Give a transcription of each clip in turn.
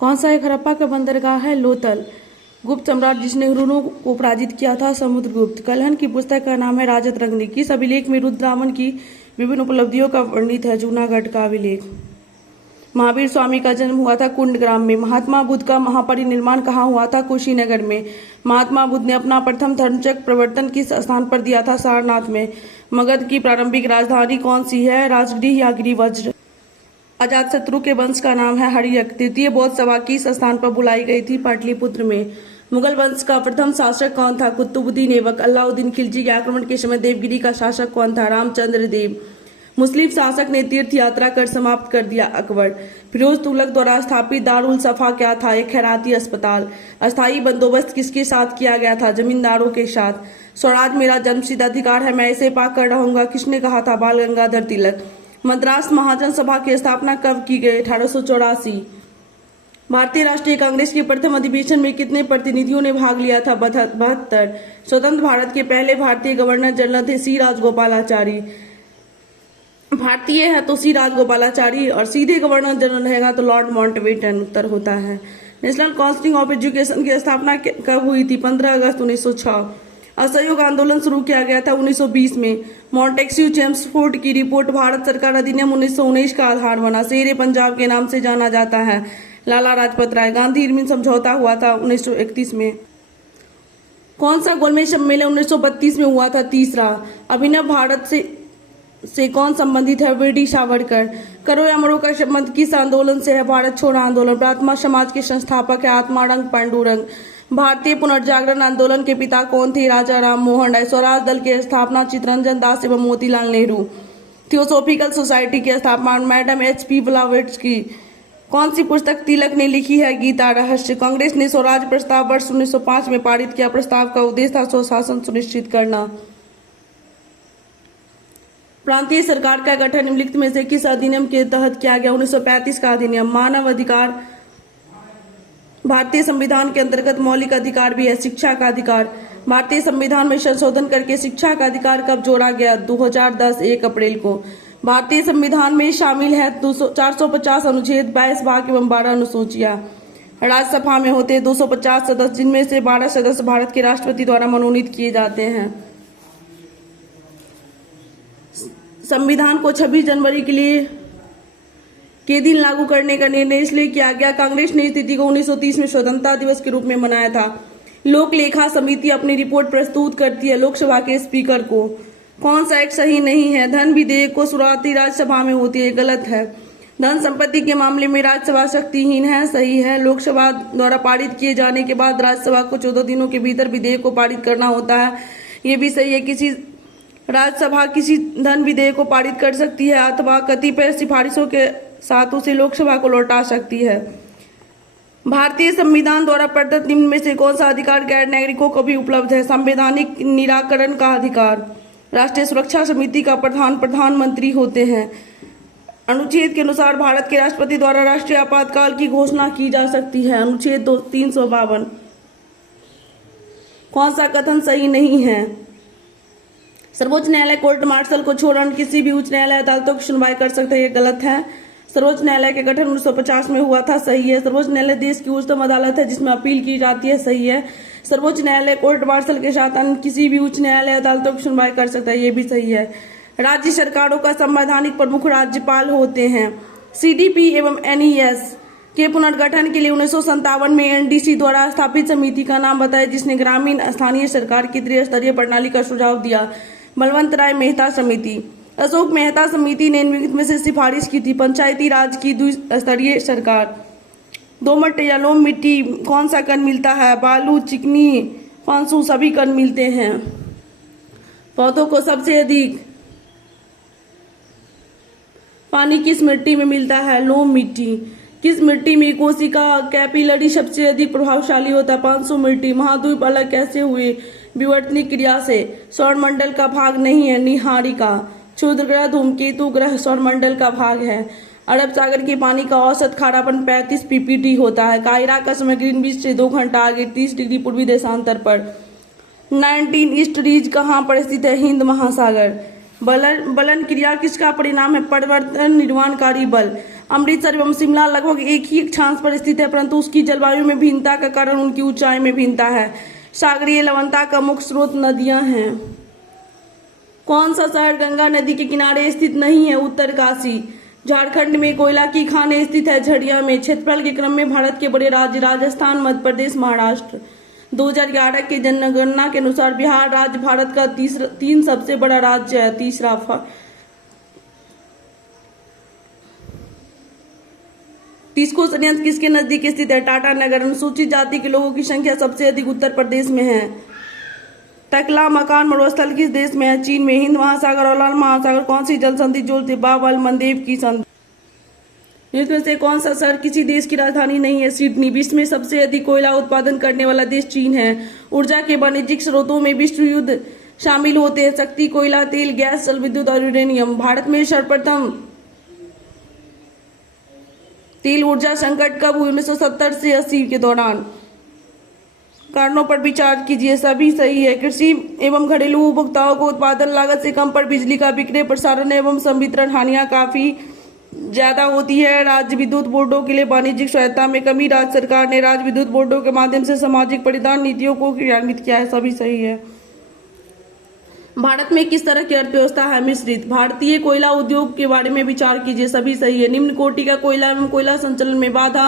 कौन सा एक हड़प्पा का बंदरगाह है? लोथल। गुप्त सम्राट जिसने हुनों को पराजित किया था? समुद्रगुप्त। कलहन की पुस्तक का नाम है राजत रंगनी। किस अभिलेख में रुद्रावन की विभिन्न उपलब्धियों का वर्णित है? जूनागढ़ का अभिलेख। महावीर स्वामी का जन्म हुआ था कुंडग्राम में। महात्मा बुद्ध का महापरिनिर्वाण कहाँ हुआ था? कुशीनगर में। महात्मा बुद्ध ने अपना प्रथम धर्मचक्र प्रवर्तन किस स्थान पर दिया था? सारनाथ में। मगध की प्रारंभिक राजधानी कौन सी है? राजगृह या गिरिवज्र। अजातशत्रु के वंश का नाम है हर्यक। तृतीय बौद्ध सभा किस स्थान पर बुलाई गई थी? पाटलिपुत्र में। मुगल वंश का प्रथम शासक कौन था? कुतुबुद्दीन ऐबक। अलाउद्दीन खिलजी के आक्रमण के समय देवगिरी का शासक कौन था? रामचंद्र देव। मुस्लिम शासक ने तीर्थ यात्रा कर समाप्त कर दिया? अकबर। फिरोज तुगलक द्वारा स्थापित दारुल सफा क्या था? एक खैराती अस्पताल। अस्थायी बंदोबस्त किसके साथ किया गया था? जमींदारों के साथ। स्वराज मेरा जन्मसिद्ध अधिकार है, मैं इसे पाकर रहूंगा, किसने कहा था? बाल गंगाधर तिलक। मद्रास महाजन सभा की स्थापना कब की गई? 1884। भारतीय राष्ट्रीय कांग्रेस के प्रथम अधिवेशन में कितने प्रतिनिधियों ने भाग लिया था? 72। स्वतंत्र भारत के पहले भारतीय गवर्नर जनरल थे सी राजगोपालाचारी। भारतीय है तो सी राजगोपालाचारी और सीधे गवर्नर जनरल रहेगा तो लॉर्ड माउंटबेटन उत्तर होता है। नेशनल काउंसिल ऑफ एजुकेशन की स्थापना कब हुई थी? 15 अगस्त 1906। असहयोग आंदोलन शुरू किया गया था 1920 में। मॉन्टेक्स्यू चेम्सफोर्ड की रिपोर्ट भारत सरकार अधिनियम 1919 का आधार बना। शेरे पंजाब के नाम से जाना जाता है। लाला लाजपत राय। गांधी इरविन समझौता हुआ था 1931 में। कौन सा गोलमेज सम्मेलन 1932 में हुआ था? तीसरा। अभिनव भारत से कौन संबंधित है? वीडी सावरकर। करो या मरो का संबंध किस आंदोलन से है? भारत छोड़ो आंदोलन। प्रार्थना समाज के संस्थापक है आत्मारंग पांडुरंग। भारतीय पुनर्जागरण आंदोलन के पिता कौन थे? राजा राम मोहन राय। स्वराज दल की स्थापना चित्तरंजन दास एवं मोतीलाल नेहरू। थियोसॉफिकल सोसाइटी की स्थापना मैडम एच.पी. ब्लावेट्स्की। कौन सी पुस्तक तिलक ने लिखी है? गीता रहस्य। कांग्रेस ने स्वराज प्रस्ताव वर्ष 1905 में पारित किया। प्रस्ताव का उद्देश्य था स्वशासन सुनिश्चित करना। प्रांतीय सरकार का गठन निम्नलिखित में से किस अधिनियम के तहत किया गया? 1935 का अधिनियम। मानव अधिकार भारतीय संविधान के अंतर्गत मौलिक अधिकार भी है। शिक्षा का अधिकार। भारतीय संविधान में संशोधन करके शिक्षा का अधिकार कब जोड़ा गया? 2010 1 अप्रैल को। भारतीय संविधान में शामिल है 450 अनुच्छेद, 22 भाग एवं 12 अनुसूचियां। राज्यसभा में होते 250 सदस्य, जिनमें से 12 सदस्य भारत के राष्ट्रपति द्वारा मनोनीत किए जाते हैं। संविधान को 26 जनवरी के दिन लागू करने का निर्णय इसलिए किया गया, कांग्रेस ने इस तिथि को 1930 में स्वतंत्रता दिवस के रूप में मनाया था। लोक लेखा समिति अपनी रिपोर्ट प्रस्तुत करती है लोकसभा के स्पीकर को। कौन सा एक सही नहीं है? धन विधेयक को शुरुआती राज्यसभा में होती है, गलत है। धन संपत्ति के मामले में राज्यसभा शक्तिहीन है, सही है। लोकसभा द्वारा पारित किए जाने के बाद राज्यसभा को 14 दिनों के भीतर विधेयक को पारित करना होता है, ये भी सही है। किसी राज्यसभा किसी धन विधेयक को पारित कर सकती है अथवा कतिपय सिफारिशों के साथ उसे लोकसभा को लौटा सकती है। भारतीय संविधान द्वारा प्रदत्त निम्न में से कौन सा अधिकार गैर नागरिकों को भी उपलब्ध है? संवैधानिक निराकरण का अधिकार। राष्ट्रीय सुरक्षा समिति का प्रधान प्रधानमंत्री होते हैं। अनुच्छेद के अनुसार भारत के राष्ट्रपति द्वारा राष्ट्रीय आपातकाल की घोषणा की जा सकती है। अनुच्छेद 352। कौन सा कथन सही नहीं है? सर्वोच्च न्यायालय कोर्ट मार्शल को छोड़ अन्य किसी भी उच्च न्यायालय अदालतों की सुनवाई कर सकता है, ये गलत है। सर्वोच्च न्यायालय के गठन 1950 में हुआ था, सही है। सर्वोच्च न्यायालय देश की उच्चतम अदालत है जिसमें अपील की जाती है, सही है। सर्वोच्च न्यायालय कोर्ट मार्शल के साथ अन्य किसी भी उच्च न्यायालय अदालतों की सुनवाई कर सकता है, ये भी सही है। राज्य सरकारों का संवैधानिक प्रमुख राज्यपाल होते हैं। सीडीपी एवं एनईएस के पुनर्गठन के लिए 1957 में एनडीसी द्वारा स्थापित समिति का नाम बताए जिसने ग्रामीण स्थानीय सरकार की त्रिस्तरीय प्रणाली का सुझाव दिया। बलवंत राय मेहता समिति। अशोक मेहता समिति ने निम्नलिखित में से सिफारिश की थी? पंचायती राज की द्विस्तरीय सरकार। दोमट या लोम मिट्टी कौन सा कण मिलता है? बालू, चिकनी, पांसू सभी कण मिलते हैं। पौधों को सबसे अधिक पानी किस मिट्टी में मिलता है? लोम मिट्टी। किस मिट्टी में कोशिका कैपिलरी सबसे अधिक प्रभावशाली होता है? पांसू मिट्टी। महाद्वीप अलग कैसे हुए? विवर्तनिक क्रिया से। सौरमंडल का भाग नहीं है, निहारिका। क्षुद्र ग्रह धूमकेतु ग्रह सौरमंडल का भाग है। अरब सागर के पानी का औसत खारापन 35 पीपीटी होता है। कायरा का समय ग्रीनविच से 2 घंटा आगे 30 डिग्री पूर्वी देशांतर पर। 19 ईस्ट रीज कहाँ पर स्थित है? हिंद महासागर। बलन क्रिया किसका परिणाम है? परिवर्तन निर्माणकारी बल। अमृतसर एवं शिमला लगभग एक ही अक्षांश पर स्थित है, परंतु उसकी जलवायु में भिन्नता का कारण उनकी ऊंचाई में भिन्नता है। सागरीय लवणता का मुख्य स्रोत नदियां हैं। कौन सा शहर गंगा नदी के किनारे स्थित नहीं है? उत्तरकाशी। झारखंड में कोयला की खानें स्थित है झरिया में। क्षेत्रफल के क्रम में भारत के बड़े राज्य राजस्थान, मध्य प्रदेश, महाराष्ट्र। 2011 के जनगणना के अनुसार बिहार राज्य भारत का तीन सबसे बड़ा राज्य है। तीसरा टिस्को संयंत्र किसके नजदीक स्थित है? टाटानगर। अनुसूचित जाति के लोगों की संख्या सबसे अधिक उत्तर प्रदेश में है। टकला मकान मरुस्थल किस देश में है? चीन में। हिंद महासागर और लाल महासागर कौन सी जल संधि जोड़ते? बाबल मंदेव की संधि। निम्न से कौन सा शहर किसी देश की राजधानी नहीं है? सिडनी। विश्व में सबसे अधिक कोयला उत्पादन करने वाला देश चीन है। ऊर्जा के वाणिज्यिक स्रोतों में विश्व युद्ध शामिल होते हैं। शक्ति, कोयला, तेल, गैस, जल विद्युत और यूरेनियम। भारत में सर्वप्रथम तेल ऊर्जा संकट कब हुई? 1970 से 80 के दौरान। कारणों पर विचार कीजिए, सभी सही है। कृषि एवं घरेलू उपभोक्ताओं को उत्पादन लागत से कम पर बिजली का विक्रय, प्रसारण एवं संवितरण हानियां काफी ज्यादा होती है। राज्य विद्युत बोर्डों के लिए वाणिज्यिक सहायता में कमी। राज्य सरकार ने राज्य विद्युत बोर्डों के माध्यम से सामाजिक परिधान नीतियों को क्रियान्वित किया है। सभी सही है। भारत में किस तरह की अर्थव्यवस्था है? मिश्रित। भारतीय कोयला उद्योग के बारे में विचार कीजिए, सभी सही है। निम्न कोटि का कोयला एवं कोयला संचलन में बाधा।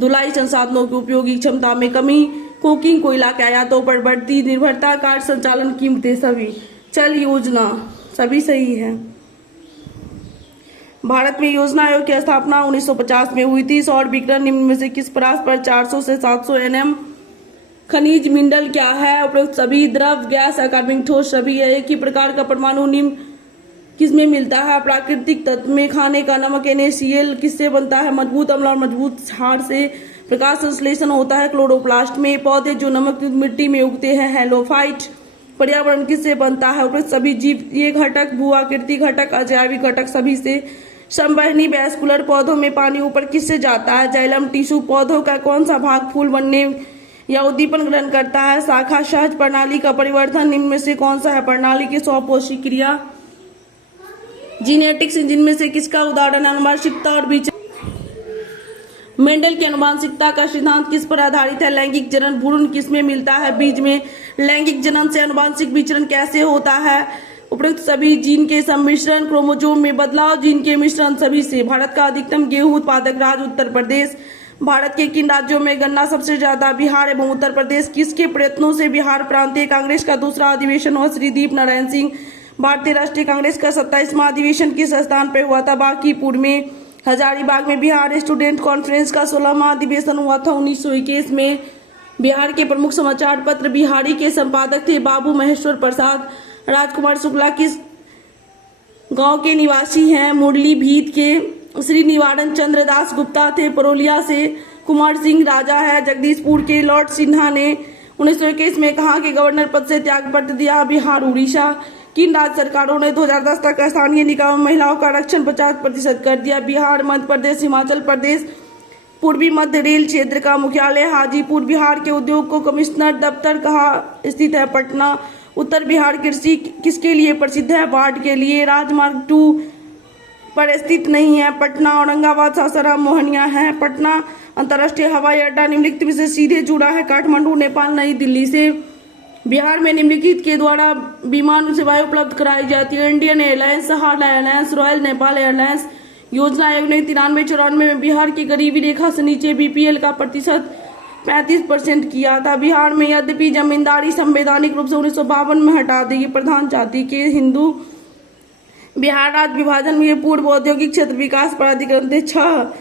धुलाई संसाधनों की उपयोगी क्षमता में कमी। कोकिंग कोयला के आयातों पर बढ़ती निर्भरता। कार्य संचालन कीमतें। सभी। जल योजना। सभी सही है। भारत में योजना आयोग की स्थापना 1950 में हुई थी। सौर विकिरण निम्न में से किस परास पर 400 से 700 nm? खनिज मिनरल क्या है? उपरोक्त सभी। द्रव, गैस, अकार्बनिक ठोस। सभी है। एक ही प्रकार का परमाणु निम्न किसमें मिलता है? प्राकृतिक तत्व में। खाने का नमक NaCl किससे बनता है? मजबूत अम्ल और मजबूत क्षार से। प्रकाश संश्लेषण होता है क्लोरोप्लास्ट में। पौधे जो नमक मिट्टी में उगते हैं हेलोफाइट। पर्यावरण किससे बनता है? उपरोक्त सभी। जीव, ये घटक, भू आकृति घटक, अजैविक घटक। सभी से। संवहनी वैस्कुलर। पौधों में पानी ऊपर किससे जाता है? Xylem tissue. पौधों का कौन सा भाग फूल बनने या उद्दीपन ग्रहण करता है? शाखा। सहज प्रणाली का परिवर्तन निम्न में से कौन सा है? प्रणाली की स्वपोषी क्रिया। जीनेटिक्स जिनमें से किसका उदाहरण? आनुवंशिकता और बीज। मेंडल की आनुवंशिकता का सिद्धांत किस पर आधारित है? लैंगिक जनन। भ्रूण किसमें मिलता है? बीज में। लैंगिक जनन से आनुवंशिक विचरण कैसे होता है? उपरोक्त सभी। जीन के सम्मिश्रण, क्रोमोसोम में बदलाव, जीन के मिश्रण। सभी से। भारत का अधिकतम गेहूं उत्पादक राज्य उत्तर प्रदेश। भारत के किन राज्यों में गन्ना सबसे ज्यादा? बिहार एवं उत्तर प्रदेश। किसके प्रयत्नों से बिहार प्रांतीय कांग्रेस का दूसरा अधिवेशन हुआ? श्री दीप नारायण सिंह। भारतीय राष्ट्रीय कांग्रेस का 27वां अधिवेशन किस स्थान पर हुआ था? बांकीपुर में। हजारीबाग में बिहार स्टूडेंट कॉन्फ्रेंस का 16वां अधिवेशन हुआ था 1921 में। बिहार के प्रमुख समाचार पत्र बिहारी के संपादक थे बाबू महेश्वर प्रसाद। राजकुमार शुक्ला किस गांव के निवासी हैं? मुरली भीत के। श्री निवारण चंद्र दास गुप्ता थे परोलिया से। कुमार सिंह राजा है जगदीशपुर के। लॉर्ड सिन्हा ने 1921 में कहा कि गवर्नर पद से त्याग पत्र दिया। बिहार, उड़ीसा। किन राज्य सरकारों ने 2010 तक स्थानीय निकायों में महिलाओं का आरक्षण 50% कर दिया? बिहार, मध्य प्रदेश, हिमाचल प्रदेश। पूर्वी मध्य रेल क्षेत्र का मुख्यालय हाजीपुर। बिहार के उद्योग को कमिश्नर दफ्तर कहाँ स्थित है? पटना। उत्तर बिहार कृषि किसके लिए प्रसिद्ध है? बाढ़ के लिए। राजमार्ग 2 पर स्थित नहीं है? पटना, औरंगाबाद, सासाराम, मोहनिया है। पटना अंतर्राष्ट्रीय हवाई अड्डा निम्नलिखित में से सीधे जुड़ा है? काठमांडू, नेपाल, नई दिल्ली से। बिहार में निम्नलिखित के द्वारा विमान सेवाएं उपलब्ध कराई जाती है? इंडियन एयरलाइंस, सहार एयरलाइंस, रॉयल नेपाल एयरलाइंस। योजना आयोग ने 93-94 में बिहार की गरीबी रेखा से नीचे BPL का प्रतिशत 35% किया था। बिहार में यद्यपि जमींदारी संवैधानिक रूप से 1952 में हटा दी प्रधान जाति के हिंदू। बिहार राज्य विभाजन में पूर्व औद्योगिक क्षेत्र विकास प्राधिकरण थे 6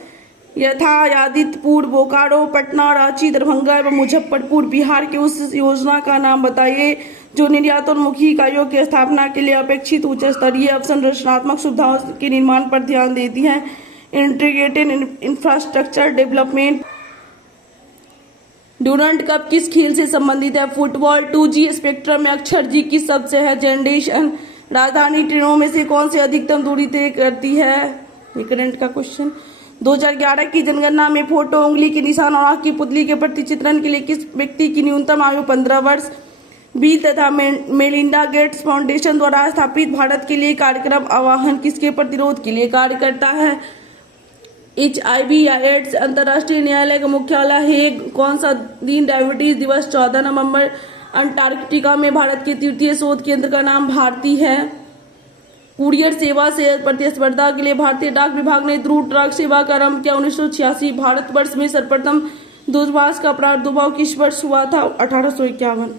यथा आदित्यपुर, बोकारो, पटना, रांची, दरभंगा एवं मुजफ्फरपुर। बिहार की उस योजना का नाम बताइए जो निर्यातोन्मुखी इकाइयों की स्थापना के लिए अपेक्षित उच्च स्तरीय अवसंरचनात्मक सुविधाओं के निर्माण पर ध्यान देती है। Integrated infrastructure development. Durand Cup किस खेल से संबंधित है? फुटबॉल। 2G स्पेक्ट्रम में अक्षर G किस शब्द से है? जनरेशन। राजधानी ट्रेनों में से कौन से अधिकतम दूरी तय करती है? ये करंट का क्वेश्चन। 2011 की जनगणना में फोटो, उंगली के निशान और आंख की पुतली के प्रति चित्रण के लिए किस व्यक्ति की न्यूनतम आयु 15 वर्ष? बिल तथा मेलिंडा गेट्स फाउंडेशन द्वारा स्थापित भारत के लिए कार्यक्रम आह्वान किसके प्रतिरोध के लिए कार्य करता है? HIV/AIDS अंतर्राष्ट्रीय न्यायालय का मुख्यालय हेग। कौन सा दिन डायबिटीज दिवस? 14 नवंबर। अंटार्कटिका में भारत के तृतीय शोध केंद्र का नाम भारती है। कुरियर सेवा से प्रतिस्पर्धा के लिए भारतीय डाक विभाग ने दूरडाक सेवा का आरंभ किया 1986। भारतवर्ष में सर्वप्रथम दूतावास का प्रादुर्भाव किस वर्ष हुआ था? 1851।